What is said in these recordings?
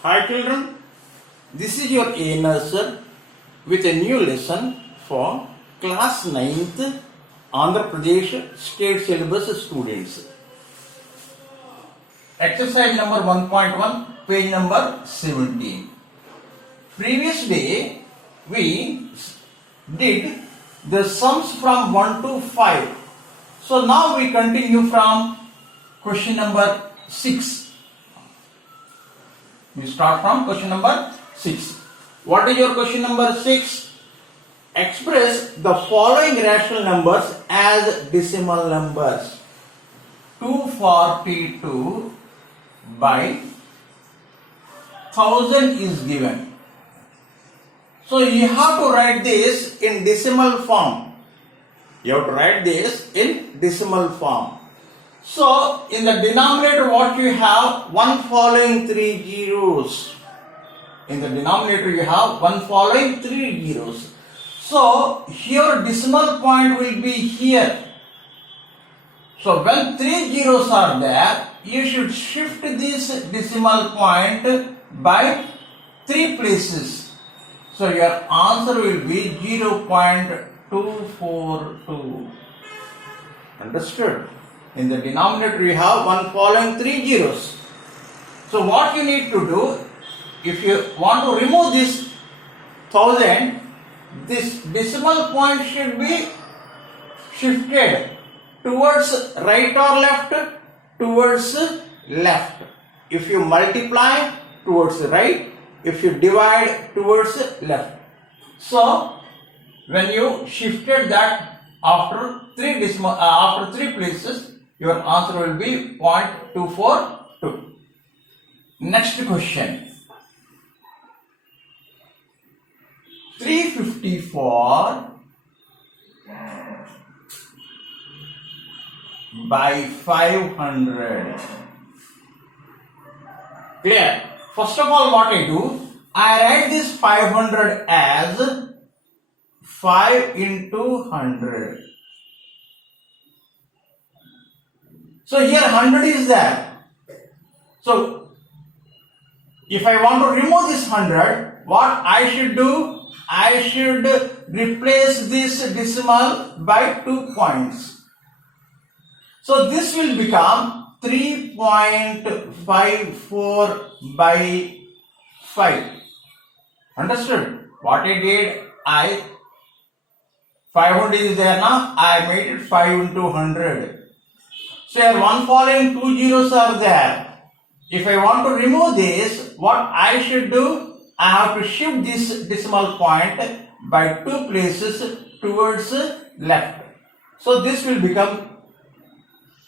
Hi children, this is your A Nurser with a new lesson for class 9th Andhra Pradesh State Syllabus students. Exercise number 1.1, page number 17. Previous day we did the sums from 1 to 5. So now we continue from question number 6. We start from question number 6. What is your question number 6? Express the following rational numbers as decimal numbers. 242 by 1000 is given. So you have to write this in decimal form. You have to write this in decimal form. So, in the denominator what you have? One following 3 zeros. In the denominator you have one following 3 zeros. So, here decimal point will be here. So, when 3 zeros are there, you should shift this decimal point by 3 places. So, your answer will be 0.242. Understood? In the denominator you have one following 3 zeros. So what you need to do, if you want to remove this 1000, this decimal point should be shifted towards right or left, towards left. If you multiply, towards right. If you divide, towards left. So when you shifted that after 3 places, your answer will be 0.242. Next question. 354 by 500. Clear? First of all, what I do, I write this 500 as 5 into 100. So here 100 is there. So if I want to remove this 100, what I should do? I should replace this decimal by 2 points. So this will become 3.54 by 5. Understood? What I did? 500 is there now. I made it 5 into 100. So here one following 2 zeros are there. If I want to remove this, what I should do? I have to shift this decimal point by 2 places towards left. So this will become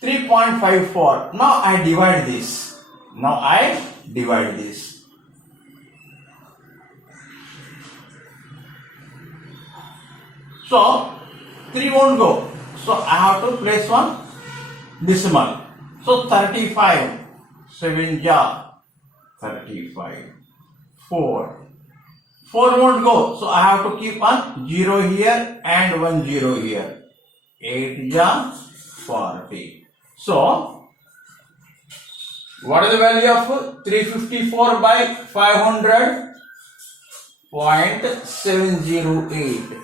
3.54. Now I divide this. So 3 won't go. So I have to place one decimal. So 35. 7 ja 35. 4 won't go. So I have to keep one 0 here and 1 0 here. 8 ja 40. So what is the value of 354 by 500? 0.708.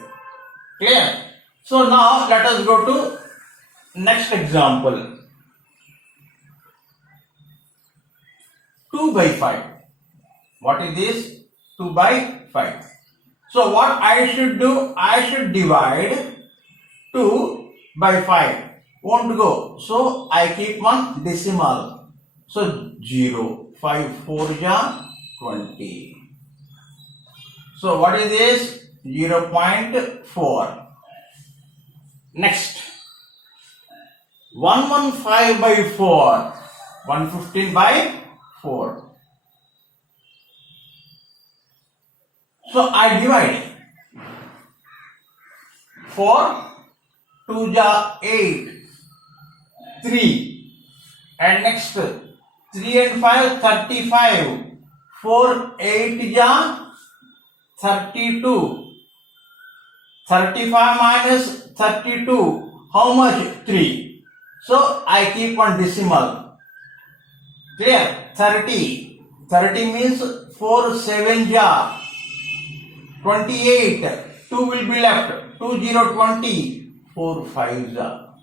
Clear? So now let us go to next example. 2 by 5. What is this? 2 by 5. So what I should do? I should divide 2 by 5. Won't go. So I keep one decimal. So 0. 5 4 ja 20. So what is this? 0.4. Next. 115 by 4. 115 by 4. So I divide 4 2 ja 8 3 and next 3 and 5 35 4 8 ja 32 35 minus 32 how much? 3. So I keep one decimal. Clear? 30. 30 means 4 7 ja 28. 2 will be left. 2 0 20. 4 5 ja.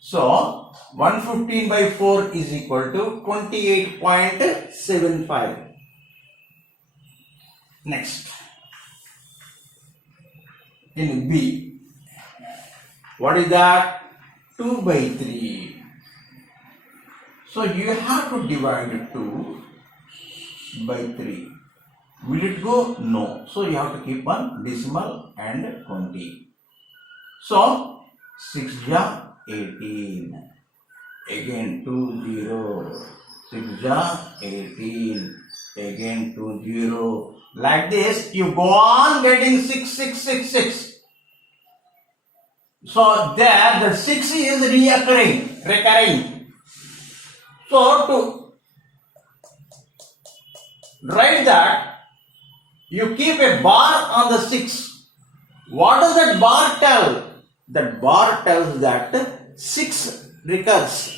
So 115 by 4 is equal to 28.75. Next, in B, what is that? 2 by 3. So you have to divide 2 by 3. Will it go? No. So you have to keep one decimal and 20. So 6 ja 18. Again 2 0. 6 ja 18. Again 2 0. Like this, you go on getting 6 6 6 6. So there the 6 is recurring. So to write that, you keep a bar on the 6. What does that bar tell? That bar tells that 6 reoccurs.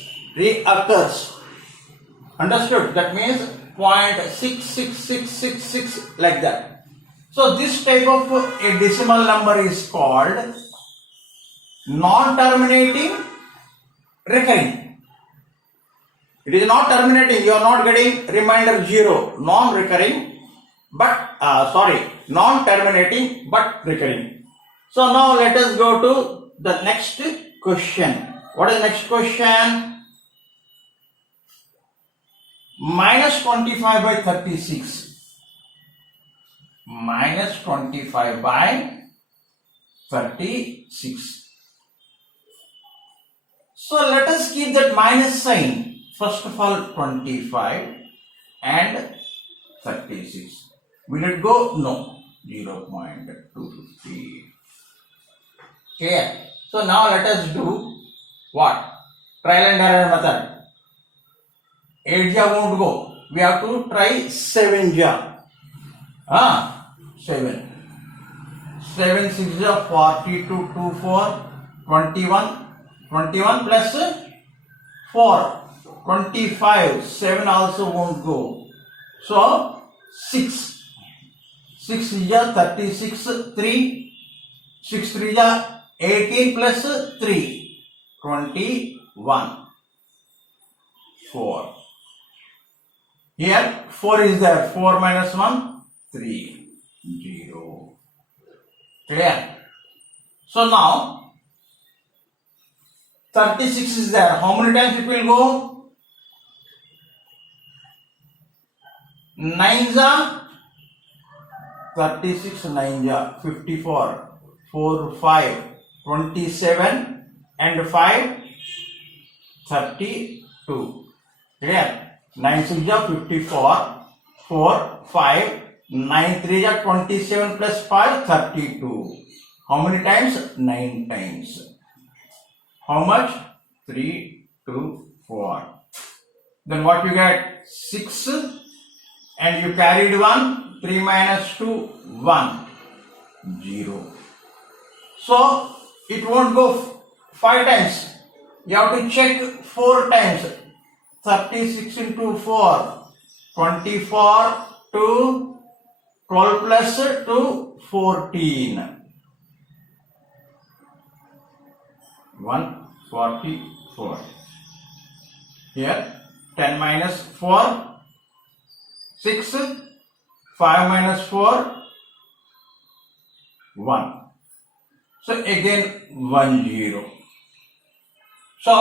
Understood? That means 0.66666 like that. So this type of a decimal number is called non-terminating recurring. It is not terminating, you are not getting remainder 0, non-recurring, but non-terminating but recurring. So now let us go to the next question. What is the next question? Minus 25 by 36. Minus 25 by 36. So let us keep that minus sign. First of all, 25 and 36. Will it go? No. 0.250. Okay. So now let us do what? Trial and error method. 8 ja won't go. We have to try 7 ja. 7. 7 6 ja 42 2 4 21. 21 plus 4. 25. 7 also won't go. So 6. 6 ja 36 3. 6 3 ja 18 plus 3. 21. 4. Here 4 is there. 4 minus 1 3. 0. Clear? So now 36 is there. How many times it will go? 9 ja 36, 9 ja 54, 4 5 27 and 5 32. Clear? 9 6 ja 54, 4 5 9 3 ja 27 plus 5 32. How many times? 9 times. How much? 3 2 4. Then what you get? 6 and you carried 1. 3 minus 2 1 0. So it won't go 5 times. You have to check 4 times. 36 into 4 24 to 12 plus 2 14. 144. Here 10 minus 4 6. 5 minus 4 1. So again 1 0. So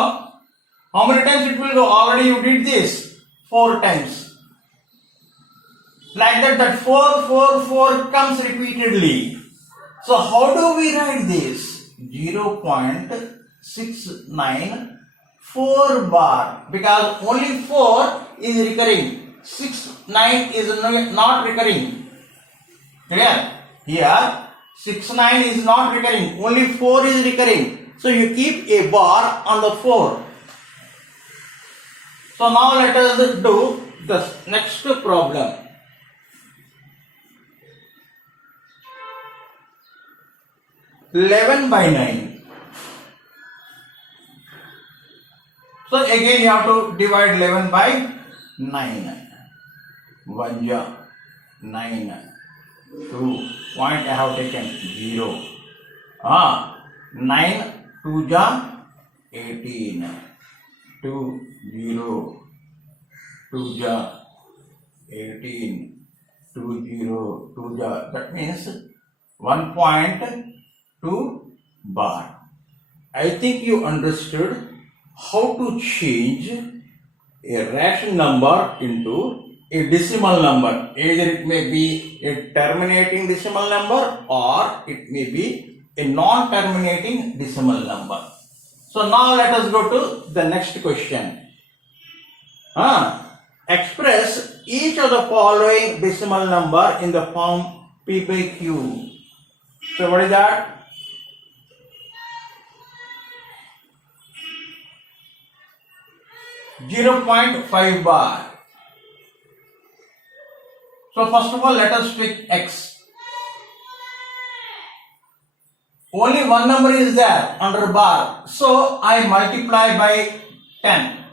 how many times it will go? Already you did this 4 times. Like that 4 4 4 comes repeatedly. So how do we write this? 0.694 bar, because only 4 is recurring. 6 9 is not recurring. Clear? Here 6 9 is not recurring. Only 4 is recurring. So you keep a bar on the 4. So now let us do the next problem. (11 by 9). So again you have to divide 11 by 9. 1 ja 9. 2 point I have taken 0. 9 2 ja 18. 2 0 2 ja 18. 2 0 2 ja, that means 1.2 bar. I think you understood how to change a rational number into a decimal number. Either it may be a terminating decimal number or it may be a non-terminating decimal number. So now let us go to the next question. Express each of the following decimal number in the form P by Q. So what is that? .5 bar. So first of all, let us take x. Only one number is there under bar. So I multiply by 10.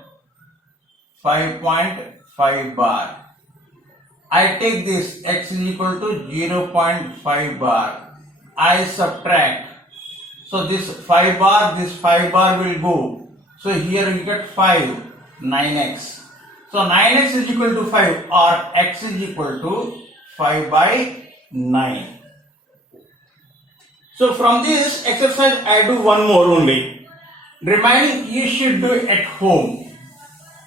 5.5 bar. I take this x is equal to 0.5 bar. I subtract. So this 5 bar will go. So here we get 5. 9x. So 9x is equal to 5 or x is equal to 5 by 9. So from this exercise I do one more only. Remaining you should do at home.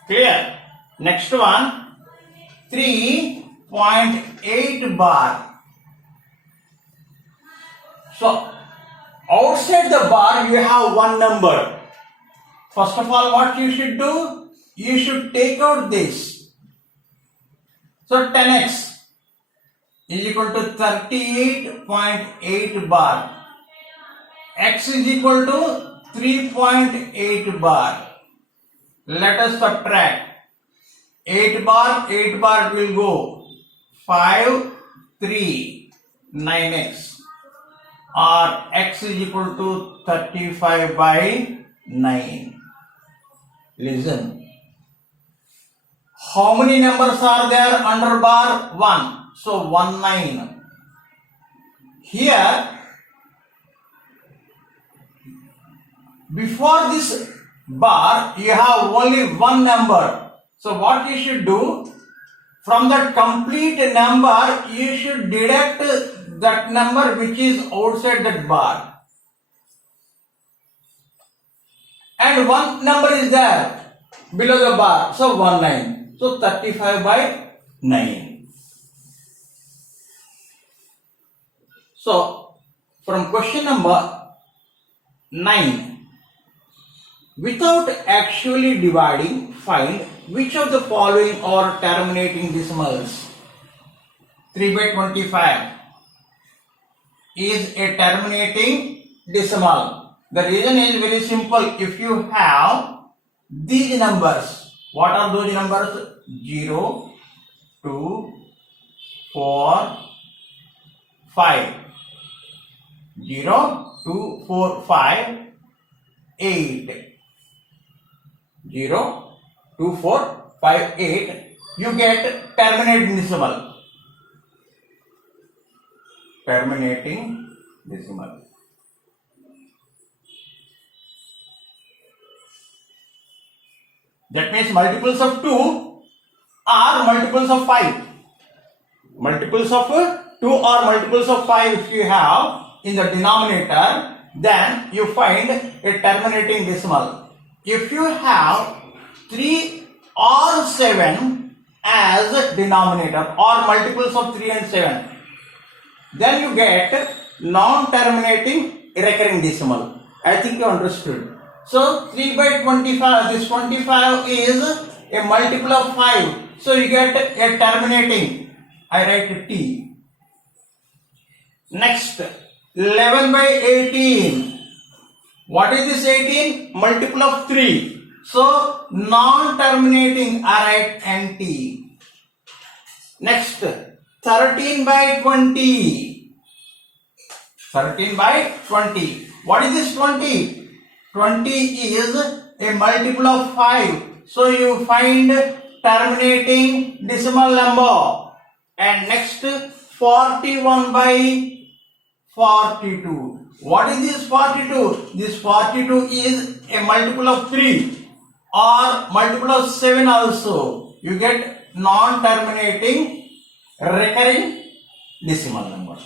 Clear? Next one, 3.8 bar. So outside the bar you have one number. First of all, what you should do? You should take out this. So 10x is equal to 38.8 bar. X is equal to 3.8 bar. Let us subtract. 8 bar will go. 5, 3, 9x. Or x is equal to 35 by 9. Listen. How many numbers are there under bar? 1. So 19. Here, before this bar, you have only one number. So what you should do? From that complete number, you should deduct that number which is outside that bar. And one number is there below the bar. So 19. So 35 by 9. So from question number 9, without actually dividing, find which of the following are terminating decimals. 3 by 25 is a terminating decimal. The reason is very simple. If you have these numbers, what are those numbers? 0, 2, 4, 5. 0, 2, 4, 5, 8. 0, 2, 4, 5, 8. You get terminating decimal. Terminating decimal. That means multiples of 2 are multiples of 5. Multiples of 2 or multiples of 5 if you have in the denominator, then you find a terminating decimal. If you have 3 or 7 as denominator or multiples of 3 and 7, then you get non-terminating recurring decimal. I think you understood. So 3 by 25, this 25 is a multiple of 5. So you get a terminating. I write T. Next, 11 by 18. What is this 18? Multiple of 3. So non-terminating, I write NT. Next, 13 by 20. 13 by 20. What is this 20? 20 is a multiple of 5. So you find terminating decimal number. And next 41 by 42. What is this 42? This 42 is a multiple of 3 or multiple of 7 also. You get non-terminating recurring decimal number.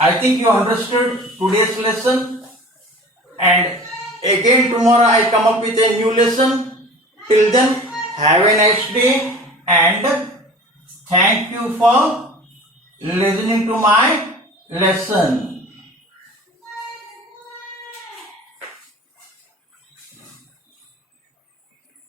I think you understood today's lesson, and again tomorrow I come up with a new lesson. Till then, have a nice day and thank you for listening to my lesson.